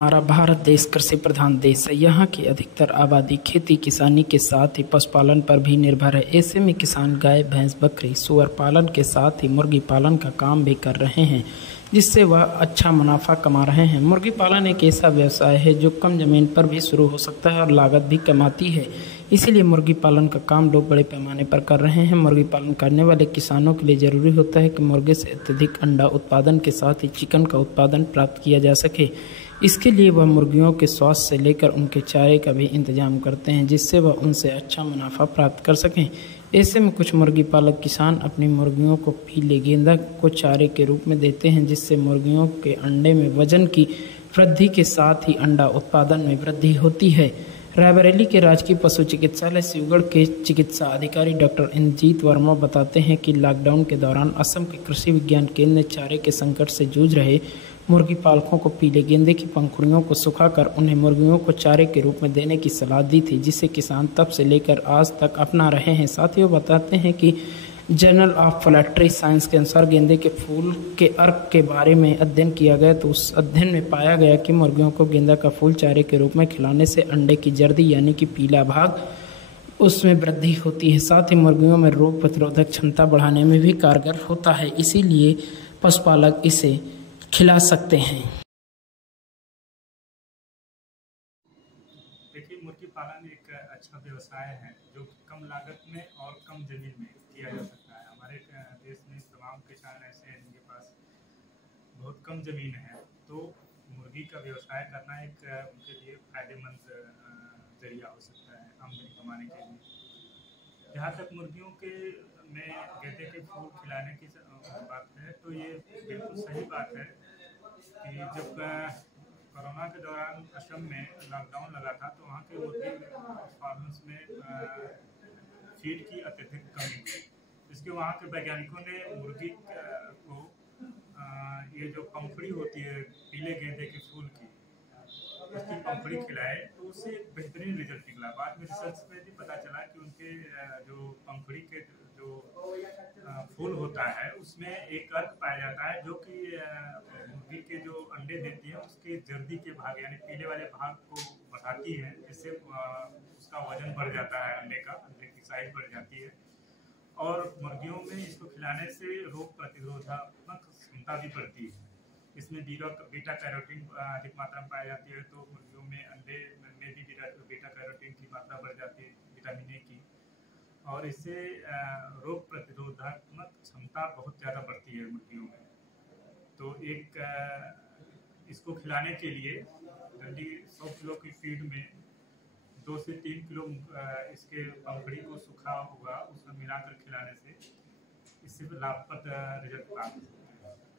हमारा भारत देश कृषि प्रधान देश है। यहाँ की अधिकतर आबादी खेती किसानी के साथ ही पशुपालन पर भी निर्भर है। ऐसे में किसान गाय भैंस बकरी सूअर पालन के साथ ही मुर्गी पालन का काम भी कर रहे हैं, जिससे वह अच्छा मुनाफा कमा रहे हैं। मुर्गी पालन एक ऐसा व्यवसाय है जो कम जमीन पर भी शुरू हो सकता है और लागत भी कमाती है। इसीलिए मुर्गी पालन का काम लोग बड़े पैमाने पर कर रहे हैं। मुर्गी पालन करने वाले किसानों के लिए ज़रूरी होता है कि मुर्गे से अत्यधिक अंडा उत्पादन के साथ ही चिकन का उत्पादन प्राप्त किया जा सके। इसके लिए वह मुर्गियों के स्वास्थ्य से लेकर उनके चारे का भी इंतजाम करते हैं, जिससे वह उनसे अच्छा मुनाफा प्राप्त कर सकें। ऐसे में कुछ मुर्गी पालक किसान अपनी मुर्गियों को पीले गेंदा को चारे के रूप में देते हैं, जिससे मुर्गियों के अंडे में वजन की वृद्धि के साथ ही अंडा उत्पादन में वृद्धि होती है। रायबरेली के राजकीय पशु चिकित्सालय शिवगढ़ के चिकित्सा अधिकारी डॉक्टर इंद्रजीत वर्मा बताते हैं कि लॉकडाउन के दौरान असम के कृषि विज्ञान केंद्र ने चारे के संकट से जूझ रहे मुर्गी पालकों को पीले गेंदे की पंखुड़ियों को सुखाकर उन्हें मुर्गियों को चारे के रूप में देने की सलाह दी थी, जिसे किसान तब से लेकर आज तक अपना रहे हैं। साथ ही वो बताते हैं कि जर्नल ऑफ पोल्ट्री साइंस के अनुसार गेंदे के फूल के अर्क के बारे में अध्ययन किया गया, तो उस अध्ययन में पाया गया कि मुर्गियों को गेंदा का फूल चारे के रूप में खिलाने से अंडे की जर्दी यानी कि पीला भाग उसमें वृद्धि होती है। साथ ही मुर्गियों में रोग प्रतिरोधक क्षमता बढ़ाने में भी कारगर होता है। इसीलिए पशुपालक इसे खिला सकते हैं। देखिए, मुर्गी पालन एक अच्छा व्यवसाय है जो कम लागत में और कम जमीन में किया जा सकता है। हमारे देश में तमाम किसान ऐसे हैं जिनके पास बहुत कम जमीन है, तो मुर्गी का व्यवसाय करना एक उनके लिए फायदेमंद जरिया हो सकता है आमदनी कमाने के लिए। जहाँ तक मुर्गियों के में गेंदे के फूल खिलाने की बात है, तो ये बिल्कुल सही बात है कि जब कोरोना के दौरान असम में लॉकडाउन लगा था, तो वहाँ के मुर्गी फार्म्स में फीड की अत्यधिक कमी हुई। इसके वहाँ के वैज्ञानिकों ने मुर्गी को ये जो पंखुड़ी होती है पीले गेंदे के फूल की, उसकी पंखुड़ी खिलाए, तो उससे बेहतरीन रिजल्ट निकला। बाद में रिसर्च में भी पता चला कि उनके जो पंखुड़ी के जो फूल होता है उसमें एक अर्क पाया जाता है जो कि मुर्गी के जो अंडे देती है उसके जर्दी के भाग यानी पीले वाले भाग को बढ़ाती है, जिससे उसका वजन बढ़ जाता है, अंडे की साइज बढ़ जाती है। और मुर्गियों में इसको खिलाने से रोग प्रतिरोधात्मक क्षमता भी बढ़ती है। इसमें बीटा कैरोटीन अधिक मात्रा में पाई जाती है, तो मुर्गियों में अंडे में भी बीटा कैरोटीन की मात्रा बढ़ जाती है, विटामिन ए की, और इससे रोग प्रतिरोधात्मक क्षमता बहुत ज़्यादा बढ़ती है मुर्गियों में। तो इसको खिलाने के लिए जल्दी 100 किलो की फीड में 2 से 3 किलो इसके पंखुड़ी को सूखा होगा उसमें मिलाकर खिलाने से इससे लाभप्रद रिजल्ट प्राप्त हो सकते हैं।